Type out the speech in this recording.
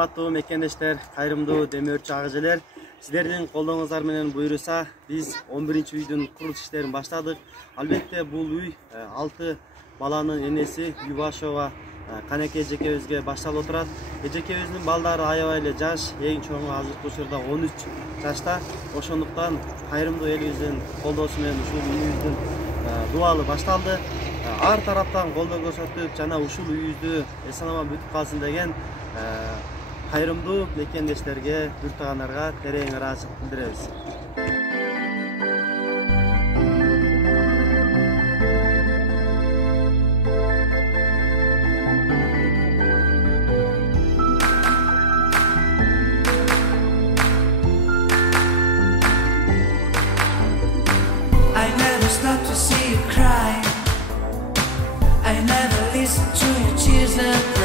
урматтуу мекендештер, кайрымдуу демир өртчү агыжелер, сиздердин колдооңуздар менен буюрса биз 11-үйдүн курулуш иштерин баштадык. Албетте бул үй 6 баланын энеси Юбашова Канеке эжекебизге башталып отурат. Эжекебиздин балдары аябай эле жаш, эң чоңу азыркы учурда 13 жашта. Ошондуктан кайрымдуу элибиздин колдоосу менен ушул үйүбүздүн дуалы башталды. Ар тараптан колдоо көрсөтүп жана ушул үйүбүздү эсен аман бүтүп калсын деген кайрымдуу мекендештерге, бүртагандарга терең ыраазычылык билдиребиз. I never stop to see you cry. I never listen to your tears and